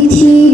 পৃথিবী